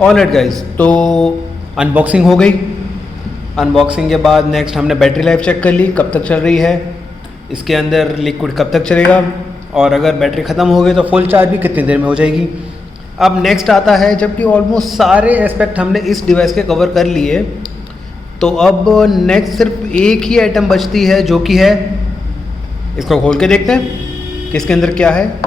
Alright guys, तो unboxing हो गई। अनबॉक्सिंग के बाद नेक्स्ट हमने बैटरी लाइफ चेक कर ली, कब तक चल रही है, इसके अंदर लिक्विड कब तक चलेगा, और अगर बैटरी ख़त्म हो गई तो फुल चार्ज भी कितनी देर में हो जाएगी। अब नेक्स्ट आता है, जबकि ऑलमोस्ट सारे एस्पेक्ट हमने इस डिवाइस के कवर कर लिए, तो अब नेक्स्ट सिर्फ एक ही आइटम बचती है, जो कि है, इसको खोल के देखते हैं कि इसके अंदर क्या है,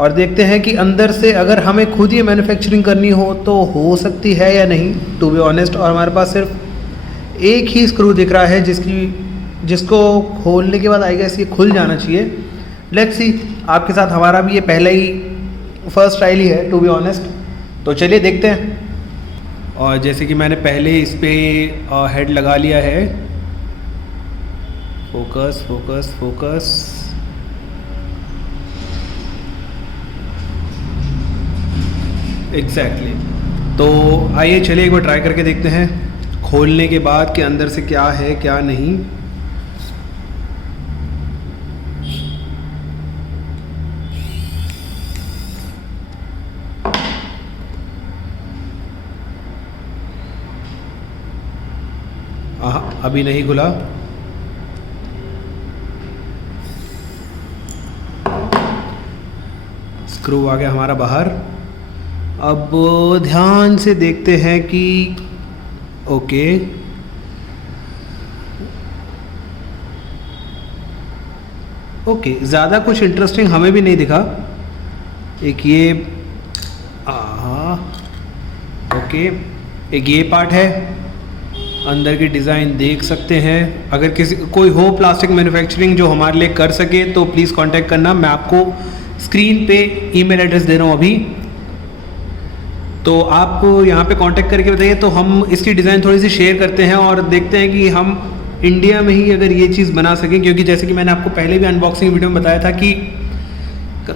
और देखते हैं कि अंदर से अगर हमें खुद ये मैन्युफैक्चरिंग करनी हो तो हो सकती है या नहीं, टू बी ऑनेस्ट। और हमारे पास सिर्फ एक ही स्क्रू दिख रहा है जिसको खोलने के बाद आई गेस ये खुल जाना चाहिए। लेट्स सी, आपके साथ हमारा भी ये पहला ही फर्स्ट ट्रायल ही है, टू बी ऑनेस्ट। तो चलिए देखते हैं। और जैसे कि मैंने पहले इस पर हेड लगा लिया है, फोकस फोकस फोकस, एग्जैक्टली। तो आइए चलिए एक बार ट्राई करके देखते हैं खोलने के बाद कि अंदर से क्या है क्या नहीं। अभी नहीं खुला। स्क्रू आ गया हमारा बाहर। अब ध्यान से देखते हैं कि ओके, ज़्यादा कुछ इंटरेस्टिंग हमें भी नहीं दिखा। एक ये ओके, एक ये पार्ट है, अंदर की डिज़ाइन देख सकते हैं। अगर कोई हो प्लास्टिक मैन्युफैक्चरिंग जो हमारे लिए कर सके तो प्लीज़ कांटेक्ट करना। मैं आपको स्क्रीन पे ईमेल एड्रेस दे रहा हूँ अभी, तो आप यहाँ पे कांटेक्ट करके बताइए, तो हम इसकी डिज़ाइन थोड़ी सी शेयर करते हैं और देखते हैं कि हम इंडिया में ही अगर ये चीज़ बना सकें। क्योंकि जैसे कि मैंने आपको पहले भी अनबॉक्सिंग वीडियो में बताया था कि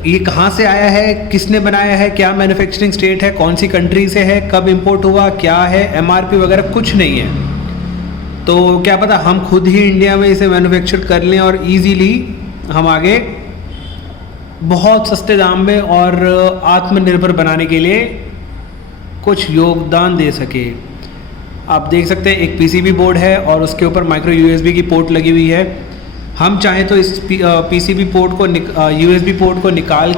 ये कहाँ से आया है, किसने बनाया है, क्या मैन्युफैक्चरिंग स्टेट है, कौन सी कंट्री से है, कब इंपोर्ट हुआ, क्या है एमआरपी वगैरह कुछ नहीं है। तो क्या पता हम खुद ही इंडिया में इसे मैन्युफैक्चर कर लें और इजीली हम आगे बहुत सस्ते दाम में और आत्मनिर्भर बनाने के लिए कुछ योगदान दे सके। आप देख सकते हैं एक पीसीबी बोर्ड है और उसके ऊपर माइक्रो यूएसबी की पोर्ट लगी हुई है। हम चाहें तो इस पीसीबी पोर्ट को यूएसबी पोर्ट को निकाल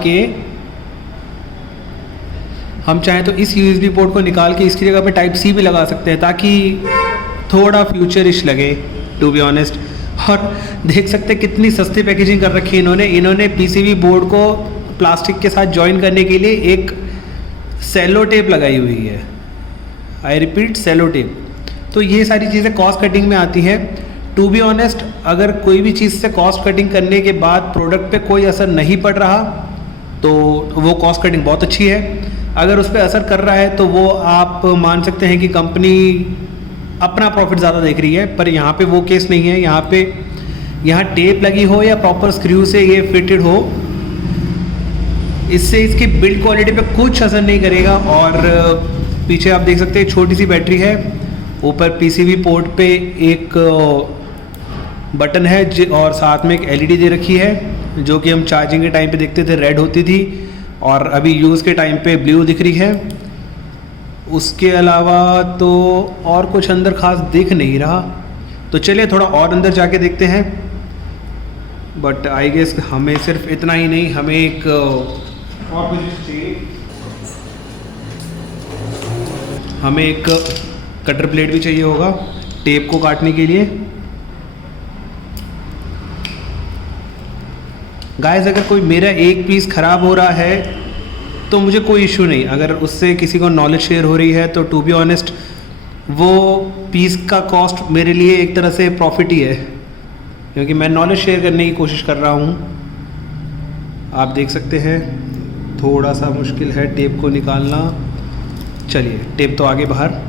के इसकी जगह पे टाइप सी भी लगा सकते हैं, ताकि थोड़ा फ्यूचरिश लगे, टू बी ऑनेस्ट। और देख सकते हैं कितनी सस्ती पैकेजिंग कर रखी है इन्होंने पीसीबी बोर्ड को प्लास्टिक के साथ जॉइन करने के लिए एक सेलो टेप लगाई हुई है। I repeat, sellotape. तो ये सारी चीज़ें कॉस्ट कटिंग में आती हैं। टू बी ऑनेस्ट, अगर कोई भी चीज़ से कॉस्ट कटिंग करने के बाद प्रोडक्ट पे कोई असर नहीं पड़ रहा तो वो कॉस्ट कटिंग बहुत अच्छी है। अगर उस पर असर कर रहा है तो वो आप मान सकते हैं कि कंपनी अपना प्रॉफिट ज़्यादा देख रही है। पर यहाँ पे वो केस नहीं है। यहाँ टेप लगी हो या प्रॉपर स्क्रू से ये फिटेड हो, इससे इसकी बिल्ड क्वालिटी पे कुछ असर नहीं करेगा। और पीछे आप देख सकते हैं छोटी सी बैटरी है, ऊपर पीसीबी पोर्ट पे एक बटन है और साथ में एक एलईडी दे रखी है, जो कि हम चार्जिंग के टाइम पे देखते थे रेड होती थी और अभी यूज़ के टाइम पे ब्लू दिख रही है। उसके अलावा तो और कुछ अंदर खास दिख नहीं रहा। तो चलिए थोड़ा और अंदर जाके देखते हैं। बट आई गेस हमें सिर्फ इतना ही नहीं, हमें एक और कुछ चाहिए। हमें एक कटर प्लेट भी चाहिए होगा टेप को काटने के लिए। गाइस, अगर कोई मेरा एक पीस ख़राब हो रहा है तो मुझे कोई इशू नहीं। अगर उससे किसी को नॉलेज शेयर हो रही है तो टू बी ऑनेस्ट वो पीस का कॉस्ट मेरे लिए एक तरह से प्रॉफिट ही है, क्योंकि मैं नॉलेज शेयर करने की कोशिश कर रहा हूँ। आप देख सकते हैं थोड़ा सा मुश्किल है टेप को निकालना। चलिए, टेप तो आगे बाहर।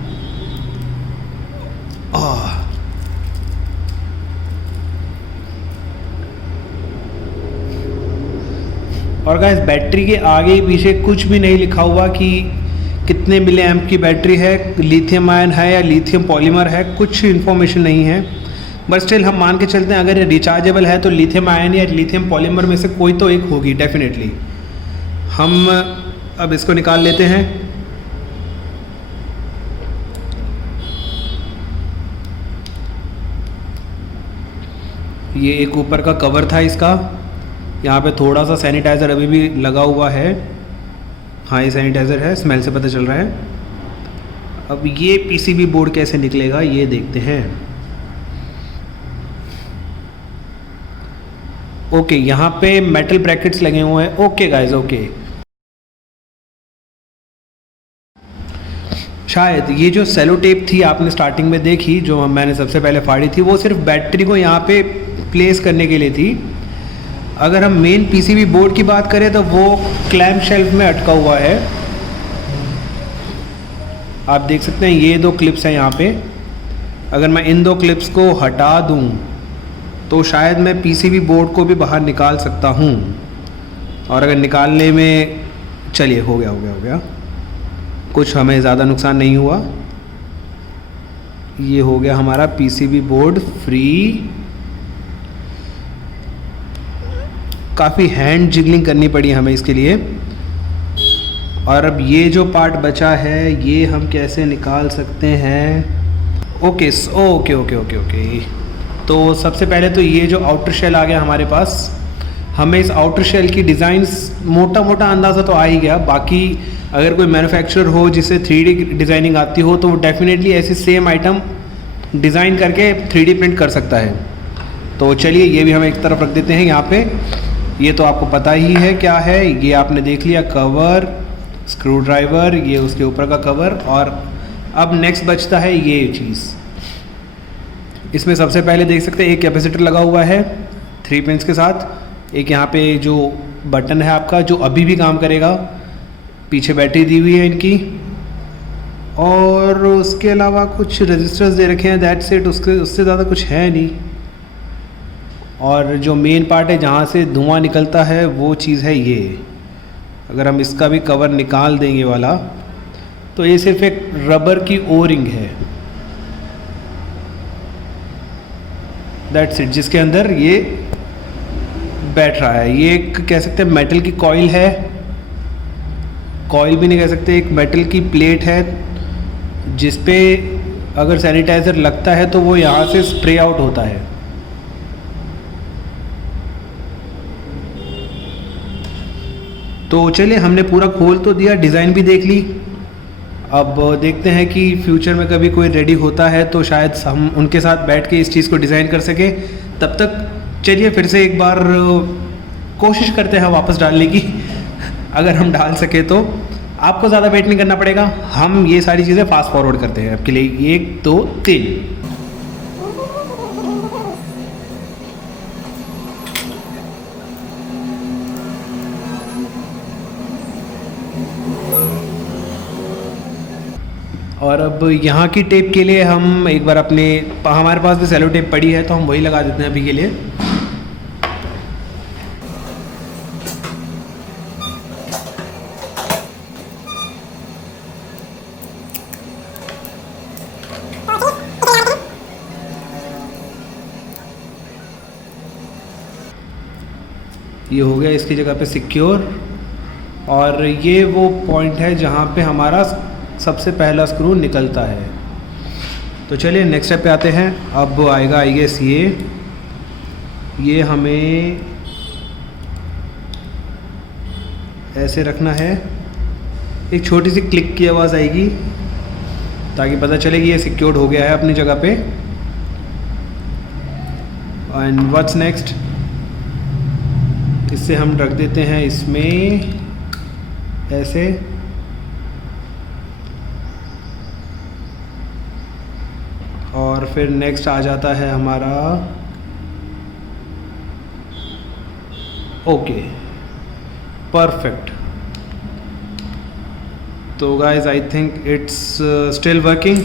और गाइस, बैटरी के आगे पीछे कुछ भी नहीं लिखा हुआ कि कितने मिली एम्प की बैटरी है, लिथियम आयन है या लिथियम पॉलीमर है, कुछ इन्फॉर्मेशन नहीं है। बट स्टिल हम मान के चलते हैं अगर ये रिचार्जेबल है तो लिथियम आयन या लिथियम पॉलीमर में से कोई तो एक होगी डेफिनेटली। हम अब इसको निकाल लेते हैं। ये एक ऊपर का कवर था इसका, यहाँ पे थोड़ा सा सैनिटाइज़र अभी भी लगा हुआ है। हाँ ये सैनिटाइज़र है, स्मेल से पता चल रहा है। अब ये पीसीबी बोर्ड कैसे निकलेगा ये देखते हैं। ओके, यहाँ पे मेटल ब्रैकेट्स लगे हुए हैं। Okay guys, okay. शायद ये जो सेलो टेप थी आपने स्टार्टिंग में देखी, जो मैंने सबसे पहले फाड़ी थी, वो सिर्फ बैटरी को यहाँ पे प्लेस करने के लिए थी। अगर हम मेन पीसीबी बोर्ड की बात करें तो वो क्लैम्प शेल्फ में अटका हुआ है। आप देख सकते हैं ये दो क्लिप्स हैं यहाँ पे। अगर मैं इन दो क्लिप्स को हटा दूँ तो शायद मैं पीसीबी बोर्ड को भी बाहर निकाल सकता हूँ। और अगर निकालने में, चलिए हो गया, कुछ हमें ज़्यादा नुकसान नहीं हुआ। ये हो गया हमारा पीसीबी बोर्ड फ्री। काफ़ी हैंड जिगलिंग करनी पड़ी हमें इसके लिए। और अब ये जो पार्ट बचा है ये हम कैसे निकाल सकते हैं। Okay okay okay okay okay. तो सबसे पहले तो ये जो आउटर शेल आ गया हमारे पास, हमें इस आउटर शेल की डिज़ाइंस मोटा मोटा अंदाज़ा तो आ ही गया। बाकी अगर कोई मैन्युफैक्चरर हो जिसे 3D डिज़ाइनिंग आती हो तो वो डेफिनेटली ऐसी सेम आइटम डिज़ाइन करके 3D प्रिंट कर सकता है। तो चलिए ये भी हम एक तरफ रख देते हैं यहाँ पे। ये तो आपको पता ही है क्या है, ये आपने देख लिया, कवर, स्क्रू ड्राइवर, ये उसके ऊपर का कवर। और अब नेक्स्ट बचता है ये चीज़। इसमें सबसे पहले देख सकते हैं एक कैपेसिटर लगा हुआ है 3 पिन्स के साथ। एक यहाँ पे जो बटन है आपका जो अभी भी काम करेगा, पीछे बैटरी दी हुई है इनकी, और उसके अलावा कुछ रजिस्टर्स दे रखे हैं, दैट्स इट। उससे ज़्यादा कुछ है नहीं। और जो मेन पार्ट है जहाँ से धुआं निकलता है वो चीज़ है ये। अगर हम इसका भी कवर निकाल देंगे वाला, तो ये सिर्फ एक रबर की ओ-रिंग है, दैट्स इट, जिसके अंदर ये बैठ रहा है। ये एक कह सकते हैं मेटल की कॉइल है, कॉइल भी नहीं कह सकते, एक मेटल की प्लेट है जिस पे अगर सैनिटाइज़र लगता है तो वो यहाँ से स्प्रे आउट होता है। तो चलिए हमने पूरा खोल तो दिया, डिज़ाइन भी देख ली। अब देखते हैं कि फ्यूचर में कभी कोई रेडी होता है तो शायद हम उनके साथ बैठ के इस चीज़ को डिज़ाइन कर सके। तब तक चलिए फिर से एक बार कोशिश करते हैं वापस डालने की। अगर हम डाल सके तो आपको ज़्यादा वेट नहीं करना पड़ेगा, हम ये सारी चीज़ें फास्ट फॉरवर्ड करते हैं आपके लिए। 1 2 3। और अब यहाँ की टेप के लिए हम एक बार हमारे पास भी सेलो टेप पड़ी है तो हम वही लगा देते हैं अभी के लिए। ये हो गया इसकी जगह पे सिक्योर। और ये वो पॉइंट है जहाँ पे हमारा सबसे पहला स्क्रू निकलता है। तो चलिए नेक्स्ट स्टेप पे आते हैं। अब आएगा आई गेस ये हमें ऐसे रखना है, एक छोटी सी क्लिक की आवाज़ आएगी ताकि पता चले कि ये सिक्योर्ड हो गया है अपनी जगह पे। एंड व्हाट्स नेक्स्ट, इससे हम रख देते हैं इसमें ऐसे। और फिर नेक्स्ट आ जाता है हमारा ओके, परफेक्ट। तो guys I think it's still working.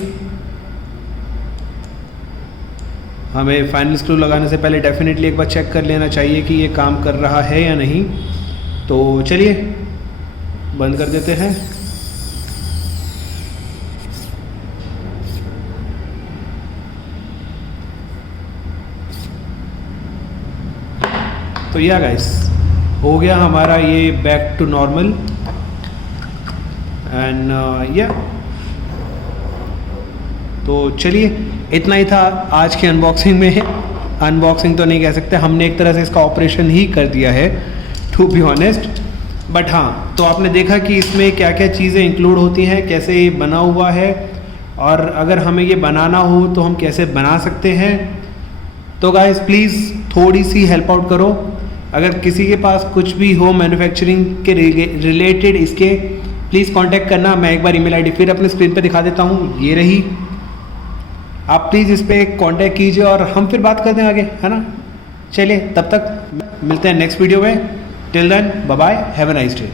हमें फाइनल स्क्रू लगाने से पहले डेफिनेटली एक बार चेक कर लेना चाहिए कि ये काम कर रहा है या नहीं। तो चलिए बंद कर देते हैं। तो या गाइस हो गया हमारा ये बैक टू नॉर्मल। एंड या तो चलिए इतना ही था आज के अनबॉक्सिंग में। अनबॉक्सिंग तो नहीं कह सकते, हमने एक तरह से इसका ऑपरेशन ही कर दिया है टू बी ऑनेस्ट। बट हाँ, तो आपने देखा कि इसमें क्या क्या चीज़ें इंक्लूड होती हैं, कैसे ये बना हुआ है, और अगर हमें ये बनाना हो तो हम कैसे बना सकते हैं। तो गाइस प्लीज़ थोड़ी सी हेल्प आउट करो। अगर किसी के पास कुछ भी हो मैन्युफैक्चरिंग के रिलेटेड इसके, प्लीज़ कांटेक्ट करना। मैं एक बार ईमेल आईडी फिर अपने स्क्रीन पे दिखा देता हूँ, ये रही। आप प्लीज़ इस पर कांटेक्ट कीजिए और हम फिर बात करते हैं आगे, है ना। चलिए तब तक मिलते हैं नेक्स्ट वीडियो में। Till then bye bye, have a nice day.